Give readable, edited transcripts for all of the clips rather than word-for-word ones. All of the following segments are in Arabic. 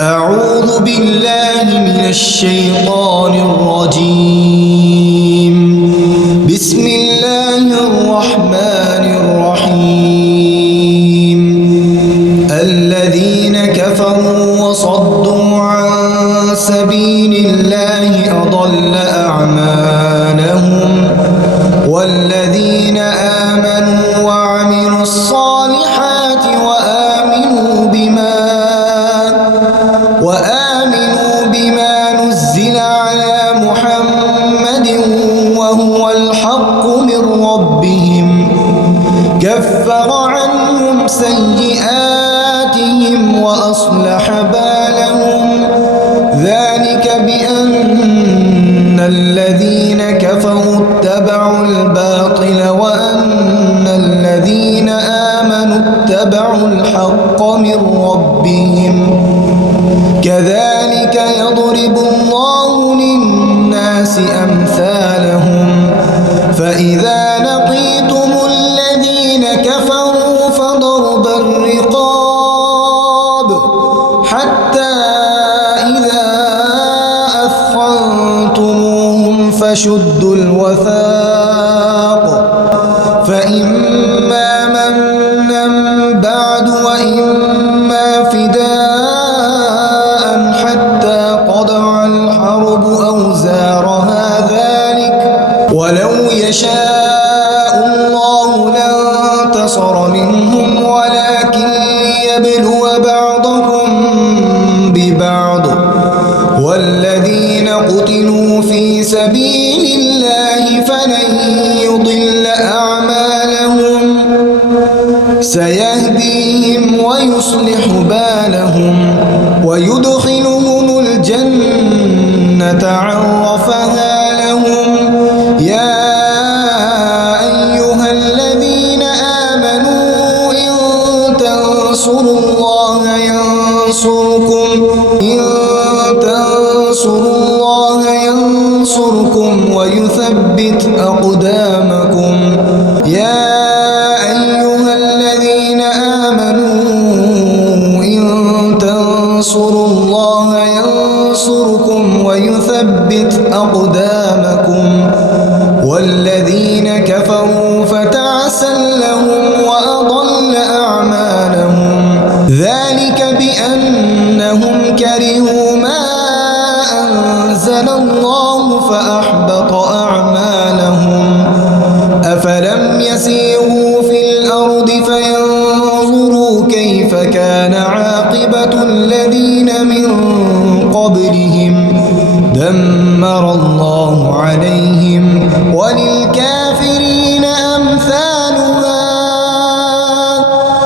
أعوذ بالله من الشيطان الرجيم. بسم الله الرحمن الرحيم. الذين كفروا وصدوا عن سبيل الله أضل أعمالهم والذين آمنوا وعملوا الصالحات وآمنوا بما نزل على محمد وهو الحق من ربهم كفر عنهم سيئاتهم وأصلح بالهم ذلك بأن الذين كفروا اتبعوا الباطل وأن الذين آمنوا اتبعوا الحق من ربهم كذلك يضرب الله للناس أمثالهم فإذا لقيتم الذين كفروا فضرب الرقاب حتى إذا أثخنتموهم فشدوا الوثاق فإما منا بعد وإما فداء ولو يشاء الله لانتصر منهم ولكن ليبلو بعضكم ببعض والذين قتلوا في سبيل الله فلن يضل أعمالهم سيهديهم ويصلح بالهم ويدخلهم الجنة عرفها لهم يا أيها الذين آمنوا إن تنصروا الله ينصركم ويثبت أقدامكم يا أيها الذين آمنوا إن تنصروا الله ينصركم ويثبت أقدامكم والذين كفروا فتعسا لهم وأضل أعمالهم ذلك بأنهم كرهوا ما أنزل الله فأحبط أعمالهم أفلم يسيروا في الأرض فينظروا كيف كان عاقبة الذين من قبلهم دمر الله عليهم وللكافرين أمثالها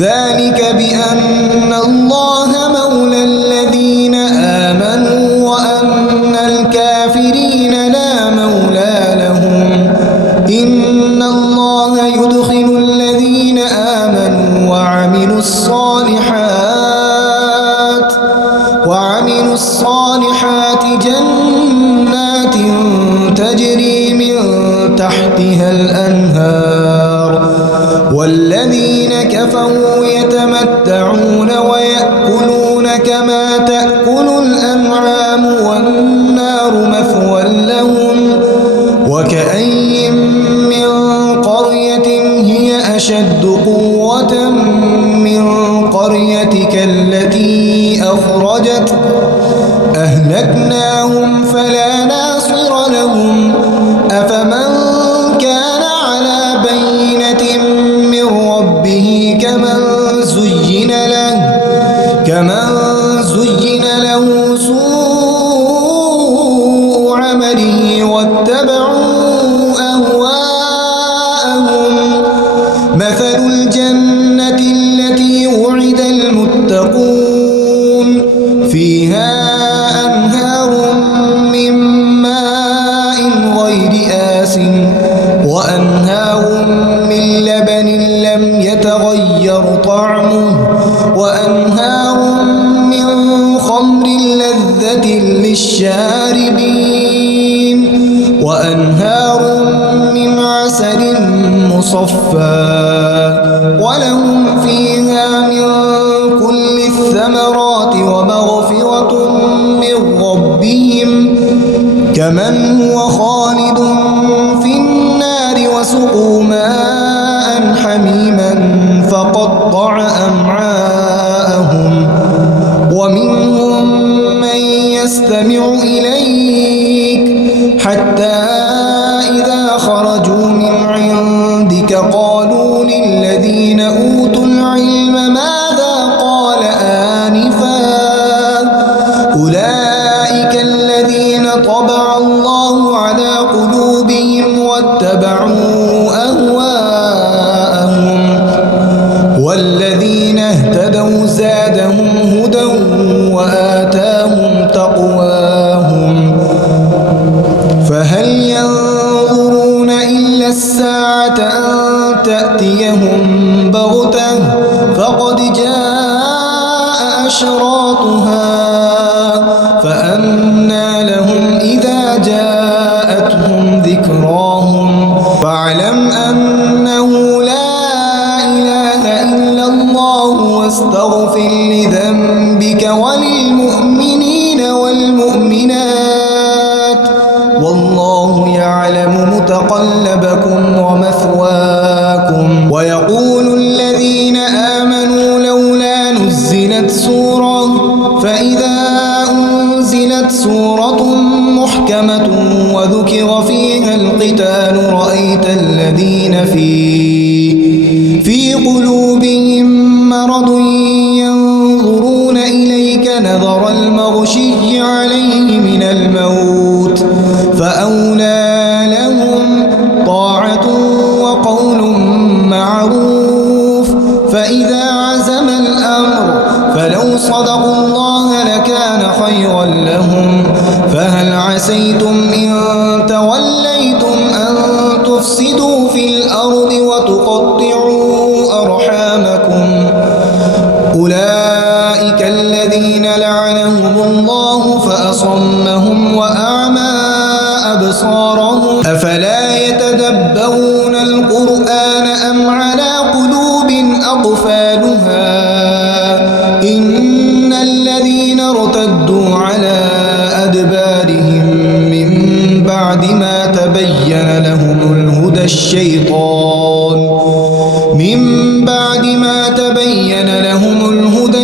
ذلك بأن الله مولى الذين آمنوا وأن الكافرين لا مولى لهم إن الله يدخل الذين آمنوا وعملوا الصالحات جنات تجري من تحتها الأنهار والذين كفروا يتمتعون ويأكلون كما تأكل الأنعام والنار مثوى لهم وكأي من قرية هي أشد قوة من قريتك التي أخرجت أهلكناهم فلا ناصر لهم أفمن كان على بينة من ربه كمن زين له سوء عمله واتبعوا أهواءهم مثل الجنة التي وعد المتقون فيها أنهار من ماء غير آسٍ وأنهار من لبن لم يتغير طعمه وأنهار من خمر لذة للشاربين وأنهار من عسل مصفى ولهم فيها من كل الثمرات ومغفرة كمن هو خالد في النار وسقوا ماء حميما فقطع أمعاءهم ومنهم من يستمع إليك حتى إذا خرجوا من عندك قالوا للذين أوتوا العلم ماذا قال آنفا أولئك الذين طبع الله على قلوبهم واتبعوا أهواءهم والذين اهتدوا زادهم هدى وآتاهم تقواهم فهل ينظرون إلا الساعة أن تأتيهم بغتة فقد جاء أشراطها فأنى لهم إذا جاءتهم ذكراهم فاعلم أنه لا إله إلا الله واستغفر لذنبك وللمؤمنين والمؤمنات والله يعلم متقلبكم ومثواكم ويقول الذين آمنوا لولا نزلت سورة فإذا أنزلت سورة محكمة وذكر فيها القتال رأيت الذين في قلوبهم مرض ينظرون إليك نظر المغشي عليه من الموت فأولى لهم طاعة وقول معروف فإذا عزم الأمر فلو صدقوا الله لكان خيرا لهم فهل عسيتم إن توليتم أن تفسدوا في الأرض وتقطعوا أرحامكم أولئك الذين لعنهم الله فأصمهم وأعمى أبصارهم أفلا يتدبرون القرآن أم على قلوب أقفالها إن الذين ارتدوا على أدبارهم من بعد ما تبين لهم الهدى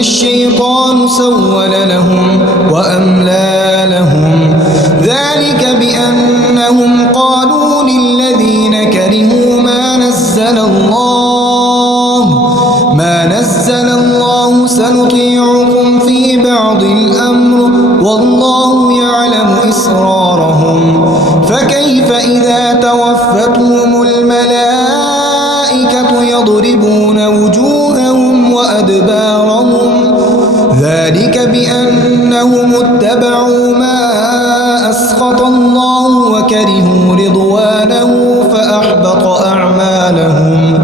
الشيطان سول لهم وأملى لهم ذلك بأنهم قالوا للذين كرهوا ما نزل الله سنطيعكم في بعض الأمر والله يعلم إسرارهم فكيف إذا توفتهم الملائكة يضربون وجوههم وأدبارهم ذلك بأنهم اتبعوا ما أسخط الله وكرهوا رضوانه فأحبط أعمالهم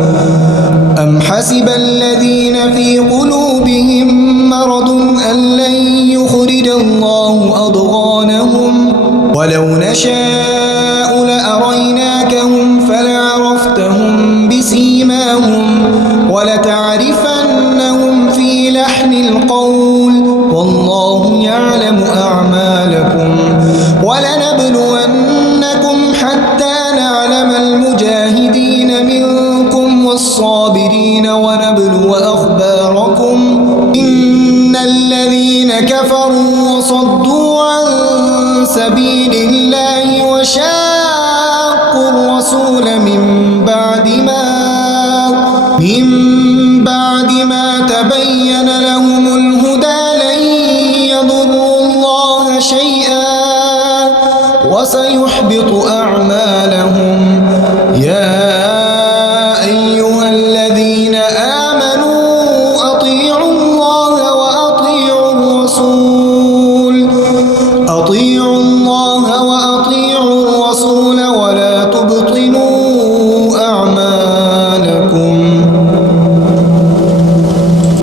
أم حسب الذين في قلوبهم مرض أن لن يخرج الله أضغانهم ولو نشاء لأريناكهم فلعرفتهم بسيماهم ولتعرفنهم في لحن القول والله يعلم أعمالكم ولنبلونكم حتى نعلم المجاهدين منكم والصابرين ونبلو أخباركم إن الذين كفروا وصدوا عن سبيل الله وشاقوا الرسول من بعد ما تبين لهم الهدى لن يضروا الله شيئا وسيحبط أعمالهم يا أيها الذين آمنوا أطيعوا الله وأطيعوا الرسول ولا تبطلوا أعمالكم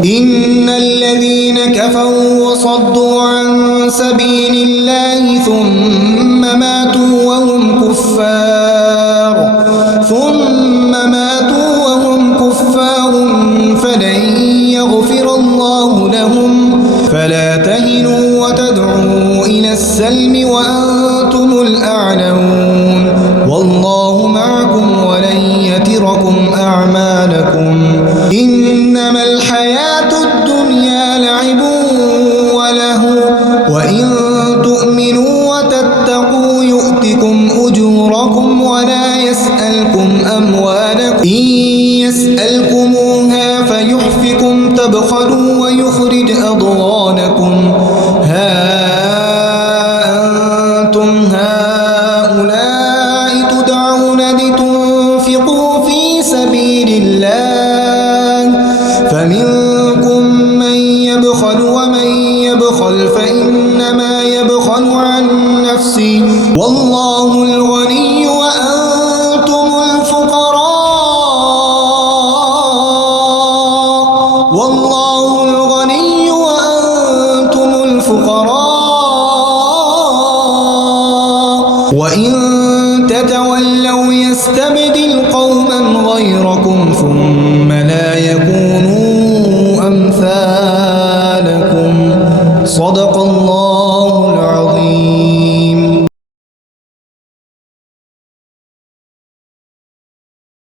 إن الذين كفروا وصدوا عن سبيل الله ثم ماتوا وهم كفار فلن يغفر الله لهم فلا تهنوا وتدعوا إلى السلم وأنتم الأعلى له وإن تؤمنوا وتتقوا يؤتكم أجوركم ولا يسألكم أموالكم إن يسألكموها فيحفكم تبخلوا ويخرج أضغانكم ها أنتم هؤلاء تدعون لتنفقوا في سبيل الله فمنكم من يبخل ومن يبخل فإنما يبخل عن نفسه والله الغني وأنتم الفقراء والله الغني وأنتم الفقراء وإن تتولوا يستبدل قوما غيركم ثم لا يكونوا